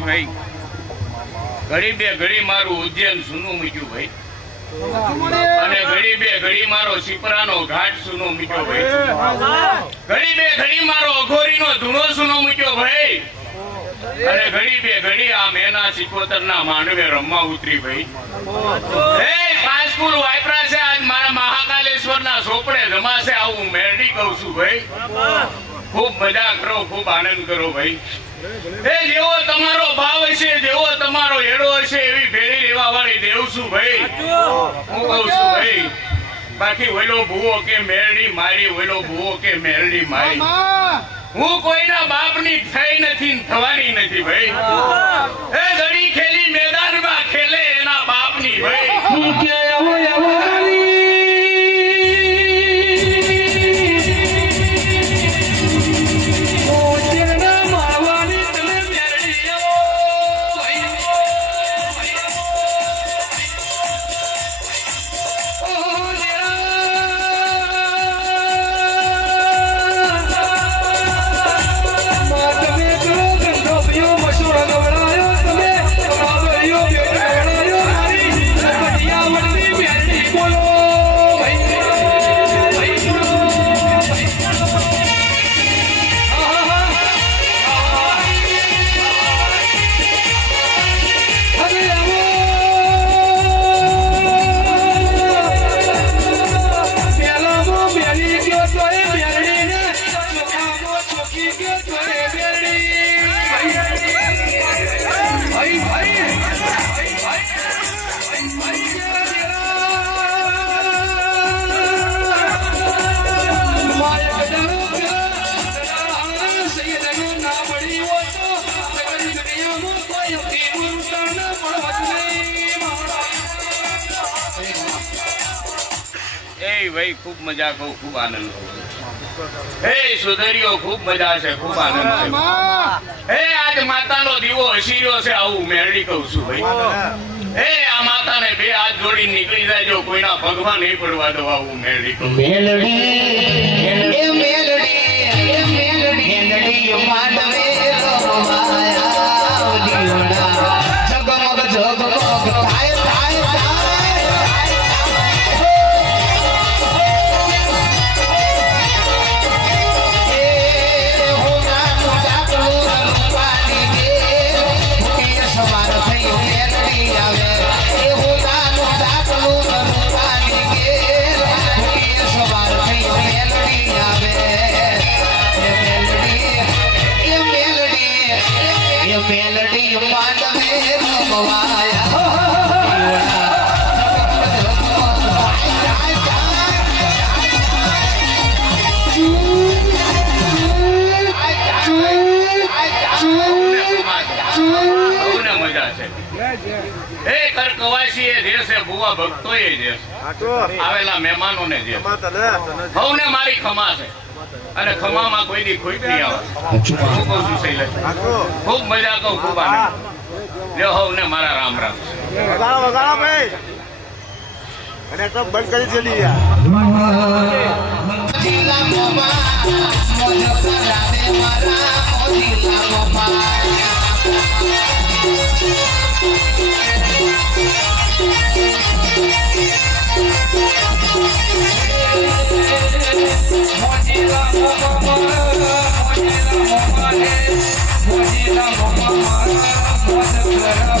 ભાઈ ઘડી બે ઘડી મારું ઉદ્યાન સુનું મૂક્યું ભાઈ, અને ઘડી બે ઘડી મારો સિપરાનો ઘાટ સુનો મૂક્યો ભાઈ, ઘડી બે ઘડી મારો અઘોરીનો ધૂણો સુનો મૂક્યો ભાઈ, અને ઘડી બે ઘડી આ મેના સિકોતરના માંડવે રમવા ઉતરી ભાઈ. હે પાંચપુર વાયપરા છે આજ મારા મહાકાલેશ્વરના સોપડે જમાશે આવું મેરડી કહું છું ભાઈ. ખૂબ મજા કરો, ખૂબ આનંદ કરો ભાઈ. એ જેવો તમારો ભાવ હશે, જેવો તમારો હેડો હશે એવી ભેળી રેવા વાળી દેવ છું ભાઈ. હું કહું છું ભાઈ, બાકી ઓલો ભૂવો કે મેરડી મારી, ઓલો ભૂવો કે મેરડી મારી, હું કોઈના બાપની થઈ નથી, થવાની નથી ભાઈ. એ ગડી ખેલી મેદાનમાં ખેલે એના બાપની ભાઈ. ભાઈ ખૂબ મજા કહું, ખૂબ આનંદ કહું. હે સુધરીઓ ખૂબ મજા છે, ખૂબ આનંદ છે. હે આજ માતાનો દીવો હસીર્યો છે આવું મેરડી કહું છું ભાઈ. હે આ માતાને બે હાથ જોડી નીકળી જાય જો કોઈના પગમાં નહીં પડવા દો આવું મેરડી કહું. મેલડી એ મેલડી એ મેલડી મેલડી માંડવે રમવાયા દીવડા જગમગ જગમગ થાય થાય થાય એ મેલડી માંડવે રમવાયા સૌને મજા છે એ કરકવાસી એ જે છે ભુવા ભક્તો એ જે છે આવેલા મહેમાનોને જે સૌને મારી ખમા છે અને ખમામાં કોઈ દી ખોટ નહીં આવે હું કહું છું શૈલેષ ખૂબ મજા કહું ખૂબ આનંદ જે સૌને મારા રામ રામ છે વગાડો ભાઈ અને તો બંધ કરી ચલી યાર મોજીલા મોમા મોજ કરાવે મારા મોજીલા મોમા મોજીલા મોમા મારા મોજ કરાવે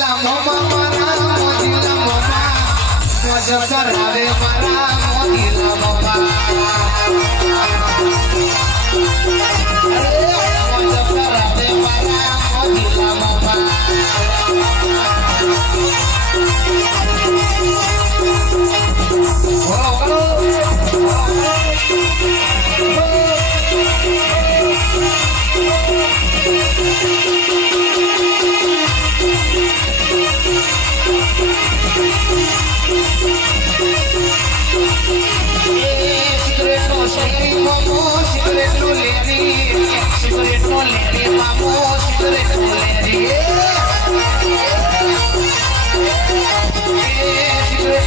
મોજીલા મોમા મારા મોજીલા મોમા મોજ કરાવે મારા મોજીલા મોમા મોજ કરાવે મારા મોજીલા મોમા Secret no lady, mamo, secret no lady. Secret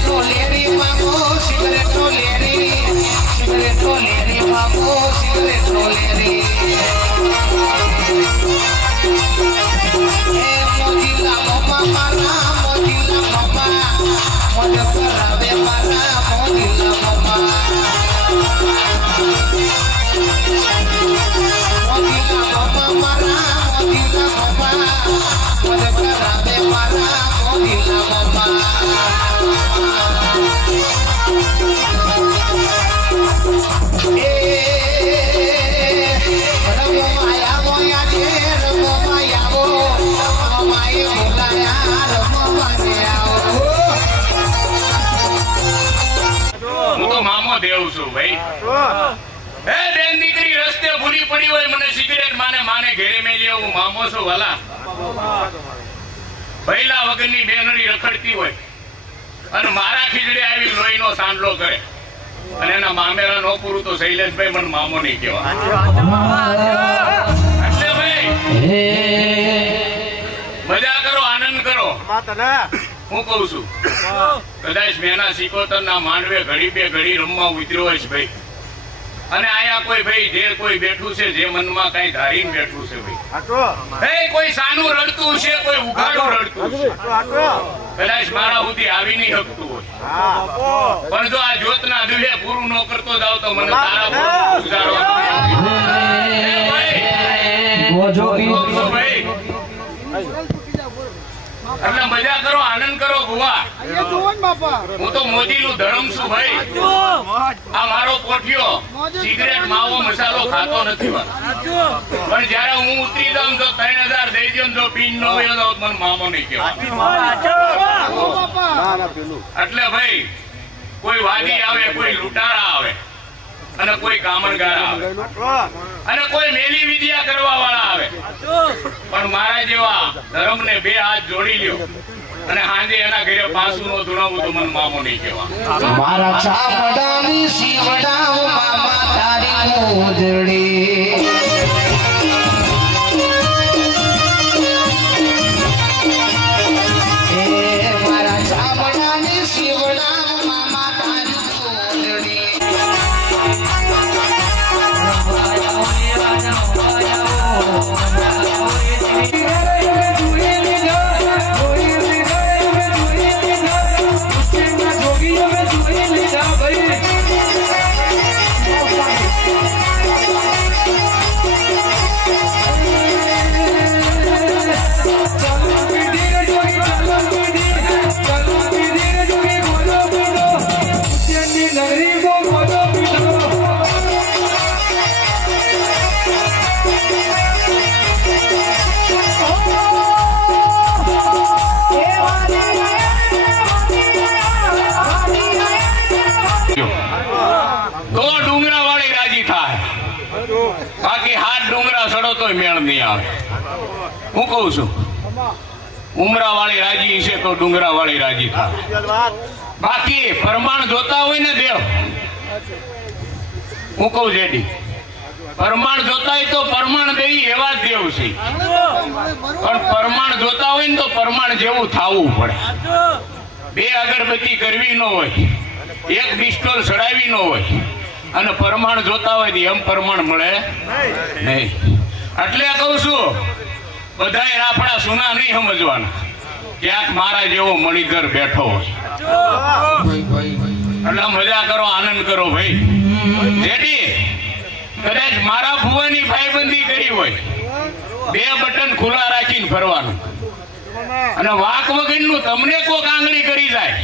no lady, mamo, secret no lady. Secret no lady, mamo, secret no lady. Mojila mama mara, mojila mama, moja karabe mara, mojila mama. Mojila mama mara, mojila mama, moja karabe mara, mojila mama. Ramo maya moya je, ramo maya wo, ramo maya mulaya, ramo maya wo. હું તો મામો દેવ છું ભાઈ. હે બેન દીકરી રસ્તે ભૂલી પડી હોય મને સિગરેટ માને ઘેરે મેલી હું મામો છું વાલા. પહેલા વગરની બેનડી રખડતી હોય અને મારા ખીજડે આવી લોહીનો સાંડલો કરે અને એના મામેરા નો પૂરું તો શૈલેષભાઈ મને મામો નહીં કહેવા. એટલે ભાઈ મજા કરો, આનંદ કરો. હું કઉ છું કદાચ મેના સિકોતરના માંડવે ઘડી બે ઘડી રમવા ઉતર્યો હોય છે ભાઈ, અને આયા કોઈ ભાઈ જે કોઈ બેઠું છે જે મનમાં કઈ ધારીને બેઠું છે ભાઈ, કોઈ સાનું રડતું છે, કોઈ ઉઘાડું રડતું છે, કદાચ મારા સુધી આવી નહીં શકતું હોય, પણ જો આ જ્યોતના દિવસે પૂરું ન કરતો જાવ તો મને તારા ભાઈ. એટલે મજા કરો, આનંદ કરો ભુવા. હું તો મોદીનું ધર્મ છું ભાઈ. આ મારો પોઠિયો સિગરેટ માવો મસાલો ખાતો નથી પણ જયારે હું ઉતરી જાઉં તો 3000 દઈ દઉં, જો પીન ન હોય તો મને મામો નહીં કહેવાય. એટલે ભાઈ કોઈ વાદી આવે, કોઈ લૂંટારા આવે અને કોઈ કામણગાર આવે અને કોઈ મેલી વિદ્યા કરવા વાળા આવે, પણ મારા જેવા ધર્મને બે હાથ જોડી લ્યો અને હાંજે એના ઘરે પાસું નો ધુણાવું તો મને મામો નહીં કહેવા. મારા ચામડાની સીવડાવ મામા તારી મોજડી. મારા ચામડાની સીવડાવ મામા તારી મોજડી. તો ડુંગરા વાળી રાજી થાય, બાકી હાથ ડુંગરા સડો તોય મેળ નહીં આવે. હું કઉ છું ઉમરા વાળી રાજી છે તો ડુંગરા વાળી રાજી થાય. બાકી પ્રમાણ જોતા હોય ને દેવ, હું કઉ જેડી પ્રમાણ જોતા હોય તો પ્રમાણ દેવી એવા જ દેવ છે, પણ પ્રમાણ જોતા હોય ને તો પ્રમાણ જેવું થવું પડે. બે અગરબત્તી કરવી ન હોય, એક પિસ્તોલ ચડાવી ન હોય અને પ્રમાણ જોતા હોય એમ પ્રમાણ મળે નહીં. એટલે કહું છું બધાએ રાફડા સુના નહીં સમજવાના, ક્યાંક મારા જેવો મણિધર બેઠો હોય. એટલે મજા કરો, આનંદ કરો ભાઈ. જેથી કદાચ મારા ભુવાની ભાઈબંધી કરી હોય, બે બટન ખુલ્લા રાખીને ફરવાનું, અને વાક વગરનું તમને કોક આંગળી કરી જાય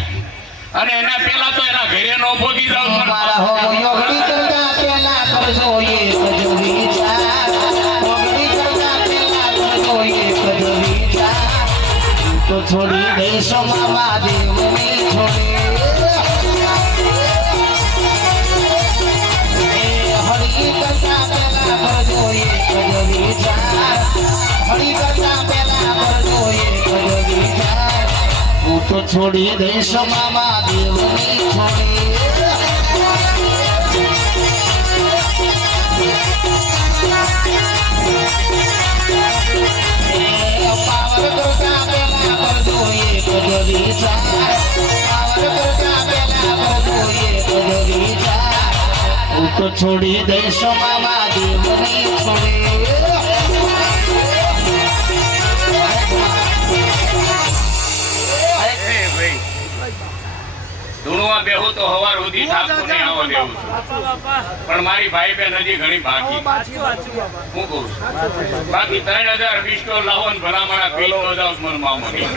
અને એના પેલા તો એના ઘરે નો ભોગી જાવ મારા હોયો ઘડી કરતા પેલા કરજો એક જ વિચાર હોગડી કરતા પેલા કરજો એક જ વિચાર તો છોડી દઈશો મામા દેવને છોડી હળી કરતા પેલા કરજો એક જ વિચાર હળી કરતા પેલા કરજો એક જ વિચાર હું તો છોડી દઈશો મામા દેવને છોડી પાવર કરતા પેલા કરજો એક જ વિચાર પાવર કરતા પેલા કરજો એક જ વિચાર હું તો છોડી દઈશો મામા દેવને છોડી ધૂણવા બેહું તો હવાર સુધી થાકતું નહીં આવો દેવું છું પણ મારી ભાઈ બહેન હજી ઘણી બાકી હું કહું છું બાકી 3000 પિસ્ટોલ લાવો ને ભલામણા પીલો જાવ મને મામો નહીં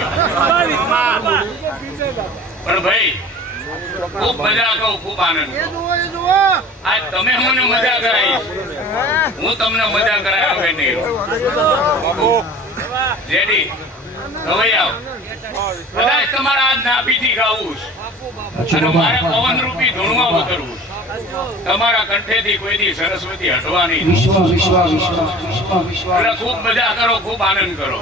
પણ ભાઈ ખૂબ મજા કહું ખૂબ આનંદ આજ તમે મને મજા કરાવીશ હું તમને મજા કરાવ્યા વગર નહીં રહું. જેડી હવે આવ કદાચ તમારા આજ નાભીથી ગાવું છે અને મારે પવન રૂપી ધૂણવા કરવું છે. તમારા કંઠેથી કોઈથી સરસ્વતી હટવા નહીં. એટલે ખૂબ મજા કરો ખૂબ આનંદ કરો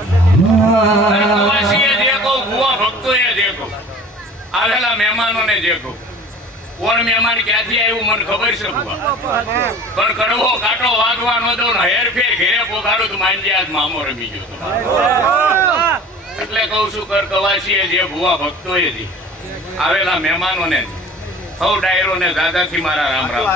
અને પ્રવાસીએ જે કહું ભુવા ભક્તોએ જે કહું આવેલા મહેમાનોને જે કહું કોણ મહેમાન ક્યાંથી આવ્યું મને ખબર છે ભુવા પણ કડવો કાંટો વાગવાનો દો ને હેરફેર ઘેરે પોગાડું તો માનજી આજ મામો રમી ગયો એટલે કહું છું કર કવાસીએ જે ભુવા ભક્તોએ જે આવેલા મહેમાનોને સૌ ડાયરોને દાદાથી મારા રામ રામ.